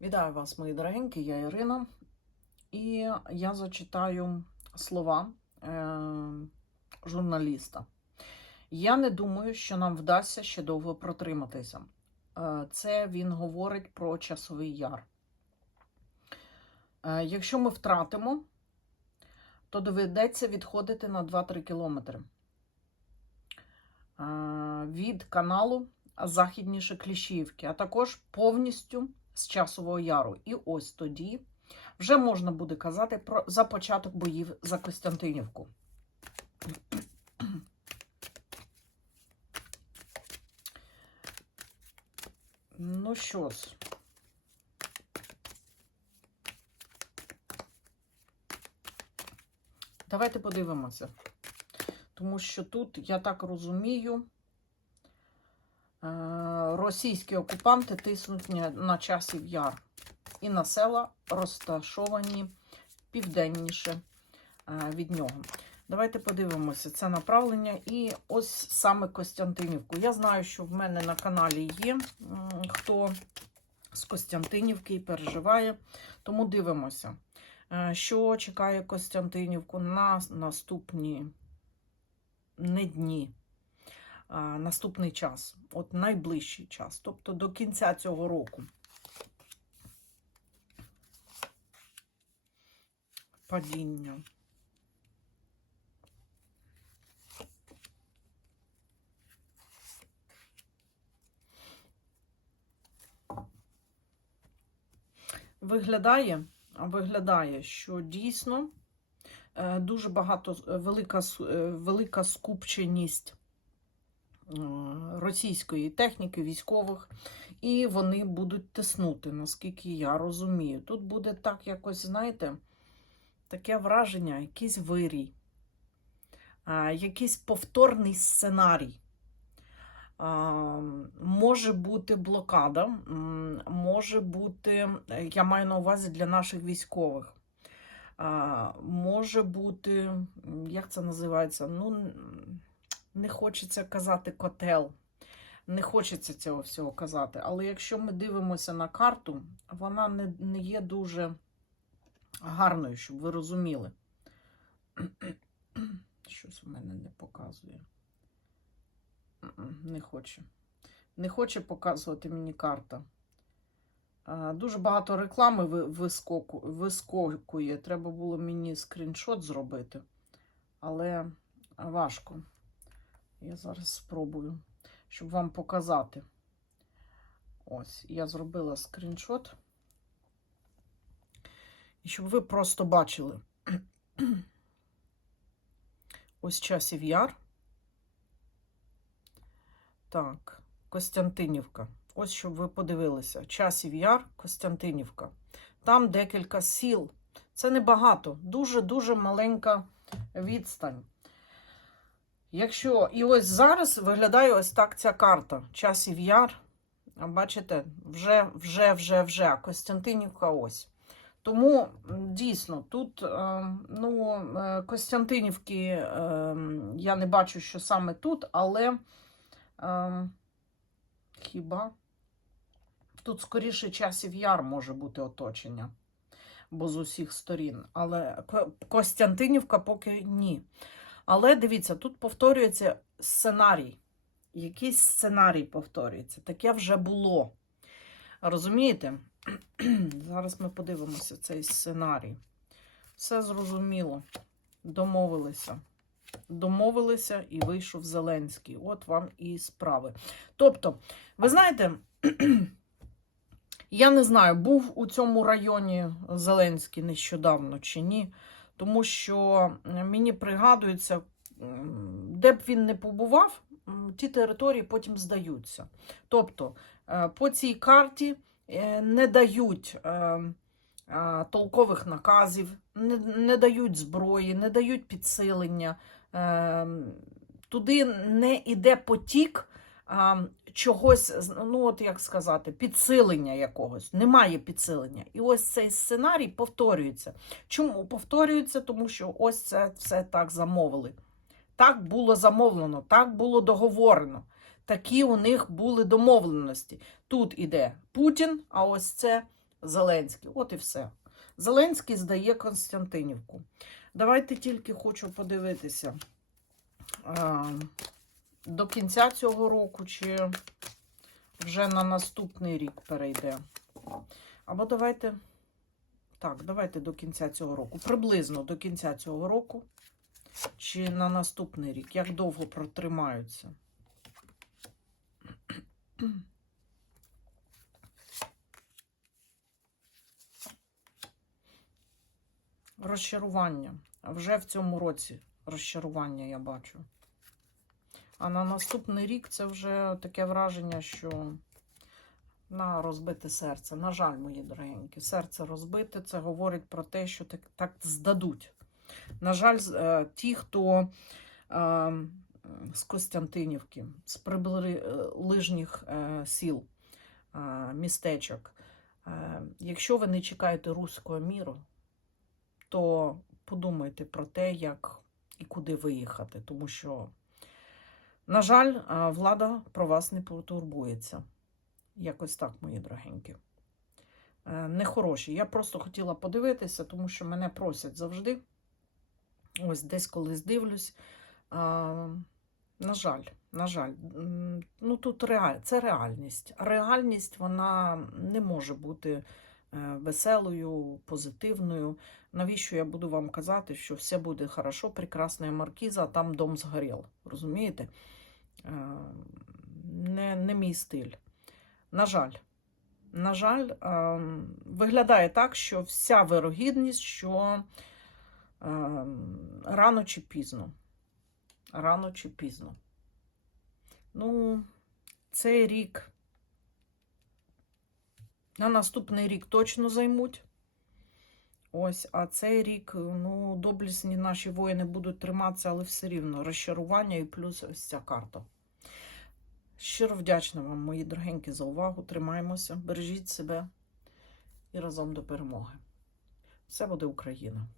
Вітаю вас, мої дорогенькі, я Ірина, і я зачитаю слова е, журналіста. Я не думаю, що нам вдасться ще довго протриматися. Е, це він говорить про часовий яр. Е, якщо ми втратимо, то доведеться відходити на 2-3 кілометри е, від каналу західніше Кліщівки, а також повністю з часового яру. І ось тоді вже можна буде казати про за початок боїв за Костянтинівку. Ну що ж. Давайте подивимося. Тому що тут, я так розумію, російські окупанти тиснуть на- часів яр. І на села розташовані південніше е, від нього. Давайте подивимося це направлення. І ось саме Костянтинівку. Я знаю, що в мене на каналі є хто з Костянтинівки і переживає. Тому дивимося, е, що чекає Костянтинівку на наступні не дні, наступний час, от найближчий час, тобто до кінця цього року. Падіння. Виглядає, виглядає, що дійсно е, дуже багато е, велика, е, велика скупченість російської техніки, військових, і вони будуть тиснути, наскільки я розумію. Тут буде так якось, знаєте, таке враження, якийсь вирій, якийсь повторний сценарій. Може бути блокада, може бути, е, я маю на увазі для наших військових. Може бути, як це називається? Ну, не хочеться казати котел. Не хочеться цього всього казати. Але якщо ми дивимося на карту, вона не, не є дуже гарною, щоб ви розуміли. Щось в мене не показує. Не хоче. Не хоче показувати мені карта. Дуже багато реклами вискоку- вискокує. Треба було мені скріншот зробити, але важко. Я зараз спробую, щоб вам показати. Ось, я зробила скріншот. І щоб ви просто бачили. Ось часів яр. Так, Костянтинівка. Ось щоб ви подивилися. Часів яр, Костянтинівка. Там декілька сіл. Це небагато, дуже-дуже маленька відстань. Якщо і ось зараз виглядає ось так ця карта. Часів яр. Бачите, вже, вже, вже, вже. Костянтинівка ось. Тому дійсно тут е, ну, е, Костянтинівки е, я не бачу, що саме тут, але е, хіба тут скоріше часів яр може бути оточення, бо з усіх сторін. Але Костянтинівка поки ні. Але дивіться, тут повторюється сценарій. Якийсь сценарій повторюється. Таке вже було. Розумієте? Зараз ми подивимося цей сценарій. Все зрозуміло. Домовилися. Домовилися і вийшов Зеленський. От вам і справи. Тобто, ви знаєте, я не знаю, був у цьому районі Зеленський нещодавно чи ні, тому що мені пригадується, де б він не побував, ті території потім здаються. Тобто, е, по цій карті е, не дають е, толкових наказів, не, дають зброї, не дають підсилення. Туди не йде потік а, чогось, ну от як сказати, підсилення якогось. Немає підсилення. І ось цей сценарій повторюється. Чому повторюється? Тому що ось це все так замовили. Так було замовлено, так було договорено. Такі у них були домовленості. Тут іде Путін, а ось це Зеленський. От і все. Зеленський здає Константинівку. Давайте тільки хочу подивитися до кінця цього року, чи вже на наступний рік перейде. Або давайте. Так, давайте до кінця цього року. Приблизно до кінця цього року. Чи на наступний рік. Як довго протримаються? Розчарування. Вже в цьому році розчарування я бачу. А на наступний рік це вже таке враження, що на розбите серце. На жаль, мої дорогенькі, серце розбите. Це говорить про те, що так, так здадуть. На жаль, е, ті, хто е, з Костянтинівки, з приближніх е, сіл, містечок, якщо ви не чекаєте руського міру, то подумайте про те, як і куди виїхати, тому що, на жаль, е, влада про вас не потурбується. Якось так, мої дорогенькі. Е, Нехороші. Я просто хотіла подивитися, тому що мене просять завжди. Ось десь колись дивлюсь. На жаль, на жаль, ну тут реаль... це реальність. Реальність вона не може бути е, веселою, позитивною. Навіщо я буду вам казати, що все буде хорошо, прекрасна маркіза, а там дом згорів. Розумієте? Е, Не, не мій стиль. На жаль, на жаль, е, виглядає так, що вся вирогідність, що е, рано чи пізно. Рано чи пізно. Ну, цей рік. На наступний рік точно займуть. Ось, а цей рік, ну, доблісні наші воїни будуть триматися, але все рівно розчарування і плюс ось ця карта. Щиро вдячна вам, мої дорогенькі, за увагу. Тримаємося, бережіть себе і разом до перемоги. Все буде Україна!